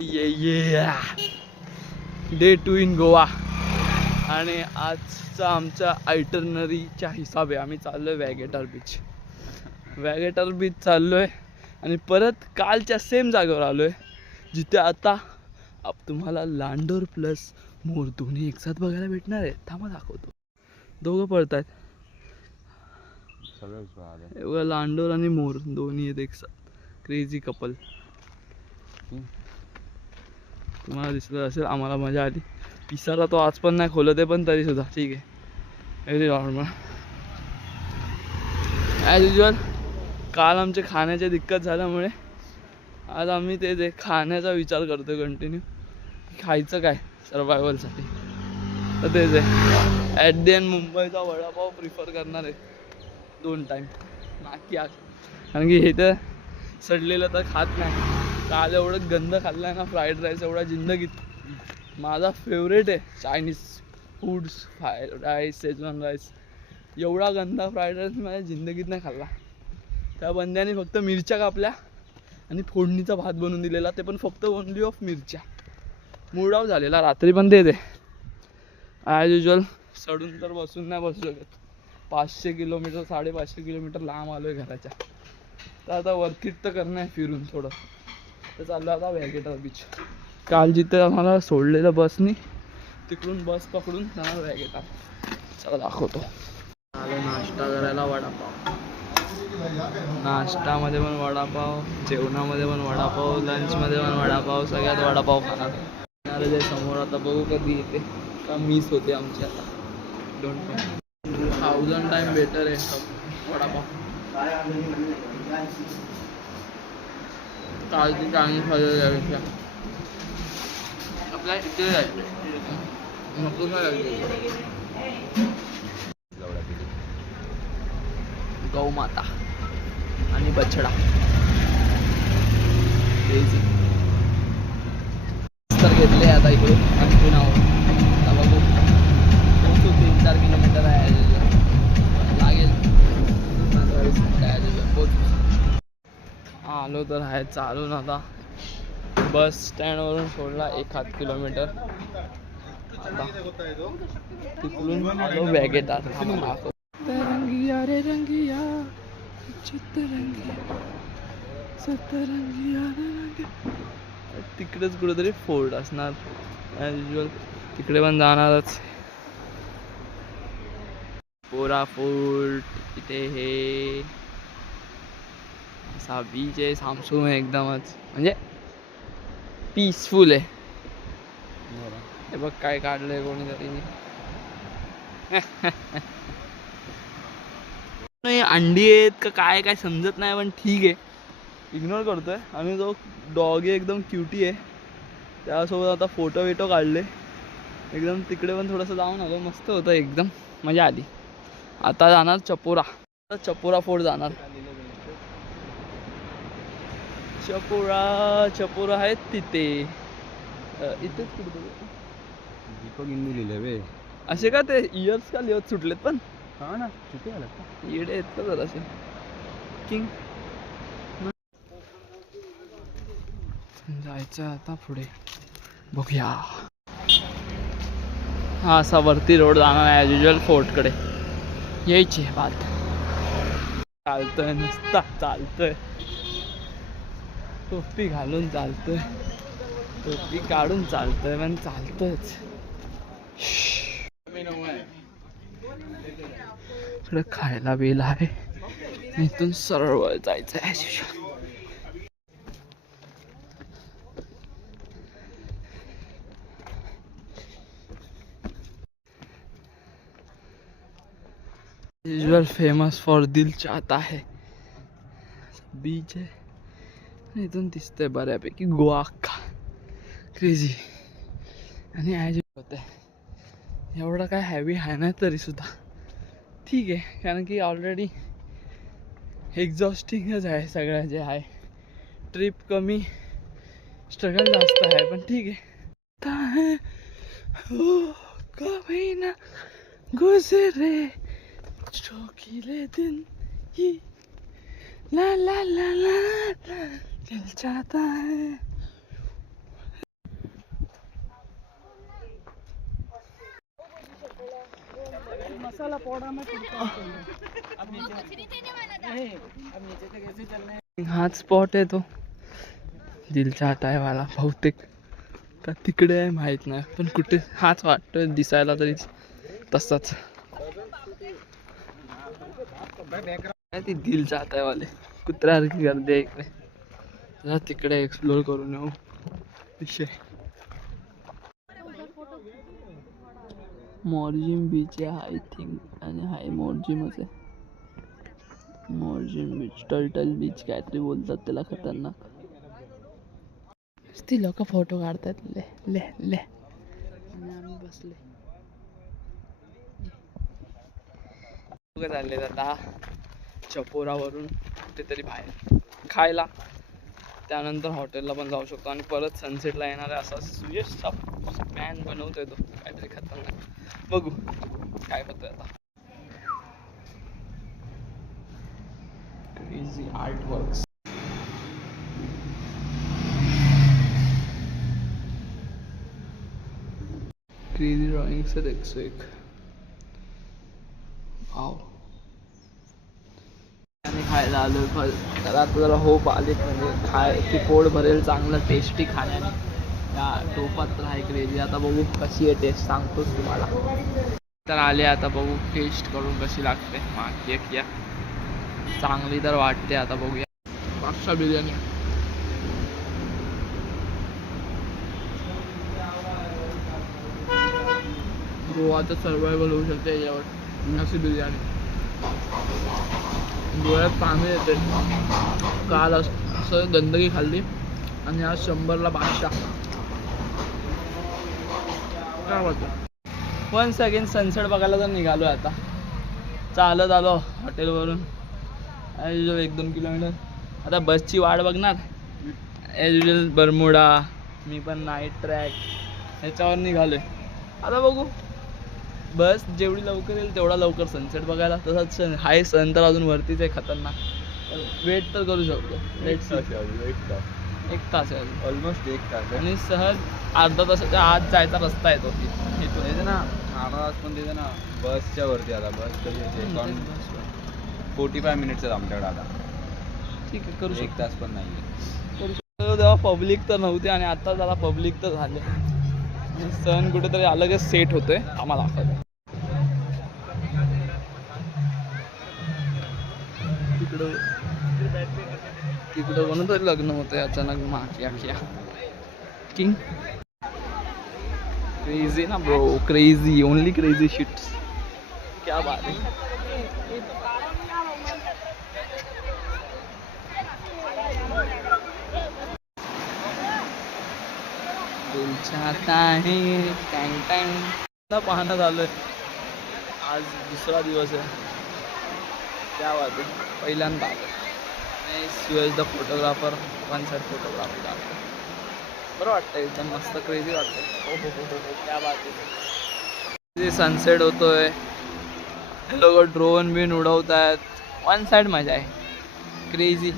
ये day 2 in Goa. आणि आजचा आमच्या आयटरनरीच्या हिसाबे आम्ही चाललोय वॅगेटर बीच चाललोय. आणि परत कालच्या सेम जागेवर आलोय जिथे आता तुम्हाला लांडोर प्लस मोर दोन्ही एकसाथ बघायला भेटणार आहे. थांबा दाखवतो. दोघं पळत आहेत. एवढं लांडोर आणि मोर दोन्ही आहेत एकसाथ. Crazy couple. तुम्हाला दिसलं असेल. आम्हाला मजा आली. पिसारा तो आज पण नाही खोलत आहे, पण तरी सुद्धा ठीक आहे. Very normal as usual. काल आमचे खाण्याची दिक्कत झाल्यामुळे आज आम्ही ते खाण्याचा विचार करतो कंटिन्यू. खायचं काय सर्वायवलसाठी. तर तेच आहे. ॲट द एंड मुंबईचा वडापाव प्रिफर करणार आहे 2 टाईम नाकी आग. कारण की हे तर सडलेलं तर खात नाही. काल एवढं गंद खाल्लं आहे ना फ्राईड राईस एवढा जिंदगीत. माझा फेवरेट आहे Chinese foods. Fried rice, Schezwan rice. एवढा गंदा फ्राईड राईस माझ्या जिंदगीत नाही खाल्ला. त्या बंद्याने फक्त मिरच्या कापल्या आणि फोडणीचा भात बनवून दिलेला. ते पण फक्त ओनली ऑफ मिरच्या. मूड ऑफ झालेला रात्री. पण ते ॲज युजल सडून तर बसून नाही बसू शकत. 500 किलोमीटर 550 किलोमीटर लांब आलो आहे घराच्या. तर आता वर्किट तर करणं आहे फिरून थोडं. तर चाललं आता वॅगेटर बीच. काल जिथे आम्हाला सोडलेलं बसनी तिकडून बस पकडून जाणार वॅगेटर. चला दाखवतो. आलो नाश्ता करायला. वडापाव. नाश्तामध्ये पण वडापाव, जेवणामध्ये पण वडापाव, लंचमध्ये पण वडापाव. सगळ्यात वडापाव खाणार जे समोर. आता बघू कधी येते का मिस होते आमची आता. Don't know. 1000 टाइम बेटर आहे वडापाव. कालची चायनीज खाल्लेली त्यापेक्षा आपल्या इथे जायचं नको काय. गौमाता आणि बछडा. तर घेतले आता इकडून आणखीन आहोत. बघू 3-4 किलोमीटर आहे लागेल. आलो तर आहे चालून. आता बस स्टँडवरून सोडला 1 किलोमीटर. आता तिकडून आलो वॅगेटर. रंगिया रे रंगिया चित्तरंगिया सतरंगिया रे रंगिया. तिकडेच कुठेतरी फोर्ट असणार ॲज युजल. तिकडे पण जाणारच. पोरा फोर्ट इथे हे असा बीच आहे. सामसूम आहे एकदमच. म्हणजे पीसफुल आहे. हे बघ काय काढलंय कोणीतरी. नाही अंडी आहेत का काय काय समजत नाही. पण ठीक आहे इग्नोर करतोय. आणि जो डॉग आहे एकदम क्युटी आहे. त्यासोबत आता फोटो काढले एकदम. तिकडे पण थोडंसं जाऊन आलो. मस्त होतं एकदम. मजा आली. आता जाणार चपोरा फोर्ट जाणार. चपोरा आहेत तिथे. इथेच कुठे दीपक इंदू लिहिले असे का. ते इयर्स का लिहत सुटलेत पण. हा ना किती आलं का येडे आहेत का जरा असे. किंग जायचं आता पुढे बघूया. हा असा वरती रोड जाणार आहे ॲज युजल फोर्टकडे. यायची बात. चालतोय नुसता चालतोय. टोपी घालून चालतोय. टोपी काढून चालतोय पण चालतोयच. इकडे खायला बिला आहे. इथून सरळ जायचं as usual. Usual famous for दिल चाहता है बीच आहे. इथून दिसतंय बऱ्यापैकी गोवा अख्खा. क्रेझी. आणि ॲज होत आहे एवढं काय हॅवी आहे ना तरी सुद्धा ठीक आहे. कारण की ऑलरेडी एक्झॉस्टिंगच आहे सगळं जे आहे. ट्रिप कमी स्ट्रगल जास्त आहे पण ठीक आहे. कभी ना गुजरे चौकीले दिन ही ला ला ला ला दिल चाहता है साला पौड़ा में कुर्ता चाहिए। अब नीचे नहीं, अब नीचे से कैसे चलने। हाच स्पॉट आहे तो दिल चाहता है वाला, बहुतेक का तिकडे आहे माहित नाही, पण कुठे हाच वाटतोय दिसायला तरी तसाच. काय ती दिल चाहता है वाले कुत्र्यासारखी गर्दी आहे इकडे. जरा तिकडे एक्सप्लोर करून येऊ. विषय मॉर्जिम बीच आहे आय थिंक, आणि हाय मॉर्जिमच आहे. मॉर्जिम बीच, टर्टल बीच काहीतरी बोलतात त्याला, खतरनाक. ती लोक फोटो काढतात ले ले ले, आणि आम्ही बसले. चालले आता चपोरावरून कुठेतरी बाहेर खायला, त्यानंतर हॉटेलला पण जाऊ शकतो आणि परत सनसेटला येणार आहे असा सुयशचा प्लॅन बनवतोय तो काहीतरी खतरनाक. बघू काय होतंय आता. Crazy art works. Crazy drawings आहेत 101. वाव. आणि खायला आलो तर आता जरा होप आली, म्हणजे की पोट भरेल चांगलं टेस्टी खाण्याने. या टोपात तर आहे क्रेझी. आता बघू कशी आहे टेस्ट, सांगतोच तुम्हाला. तर आले आता, बघू टेस्ट करून कशी लागते. या चांगली तर वाटते, आता बघूया. पाचशा बिर्याणी गोवाचं सर्वायवल होऊ शकते याच्यावर. अशी बिर्याणी डोळ्यात पाणी येते. काल असं गंदगी खाल्ली आणि आज 100ला बादशाह. काय वाटतं. वन्स अगेन सनसेट बघायला तर निघालो आता. चालत आलो हॉटेलवरून ॲज युजल 1-2 किलोमीटर. आता बसची वाट बघणार ॲज युजल. बरमुडा, मी पण नाईट ट्रॅक ह्याच्यावर निघालोय. आता बघू बस जेवढी लवकर येईल तेवढा लवकर सनसेट बघायला. तसंच हाय सन तर अजून वरतीच आहे खतरनाक. वेट तर करू शकतो. एक तास आहे ऑलमोस्ट 1 तास. आणि सहज अर्धा तासाच्या आत जायचा रस्ता आहे तो इथून. येते ना अर्धा तास पण देते ना बसच्या वरती. आता बस कधी येते 45 मिनिट्स आहेत आमच्याकडे आता. ठीक आहे करू 1 तास पण नाही आहे. करू शकतो. तेव्हा पब्लिक तर नव्हती आणि आता जरा पब्लिक तर झाले. सण कुठेतरी अलगच सेट होतोय आम्हाला दाखवतो. तिकडं कोणतरी लग्न होतंय अचानक. किंग क्रेझी ना bro, crazy, only crazy sheets. क्या बात है. पाहणं झालंय. आज दुसरा दिवस आहे. त्या वाजता पहिल्यांदा आलो. Suyash the photographer, one side photographer झालं. बरं वाटतं, एकदम मस्त क्रेझी वाटतं. हो हो हो हो हो, क्या बात आहे. सनसेट होतोय, हे लोक ड्रोन बिन उडवत आहेत. वन साईड मजा आहे. क्रेझी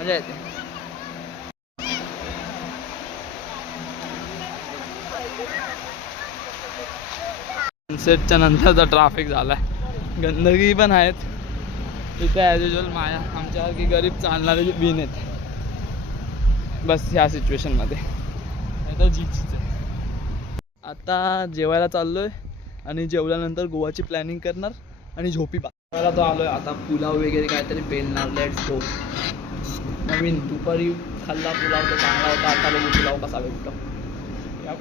मजा येते. सनसेटच्या नंतरचा ट्रॅफिक झालाय. गंदगी पण आहेत तिथे ॲज युजल. माया आमच्यासारखी गरीब चालणारे बिन आहेत बस ह्या सिच्युएशनमध्ये. नाही तर जीचीच आहे. आता जेवायला चाललोय आणि जेवल्यानंतर गोवाची प्लॅनिंग करणार आणि झोपी पाहायला तो आलोय. आता पुलाव वगैरे काहीतरी पेलणार. Let's go. नवीन दुपारी खाल्ला पुलाव तर चांगला होता. आता बघू पुलाव कसा भेटतो. या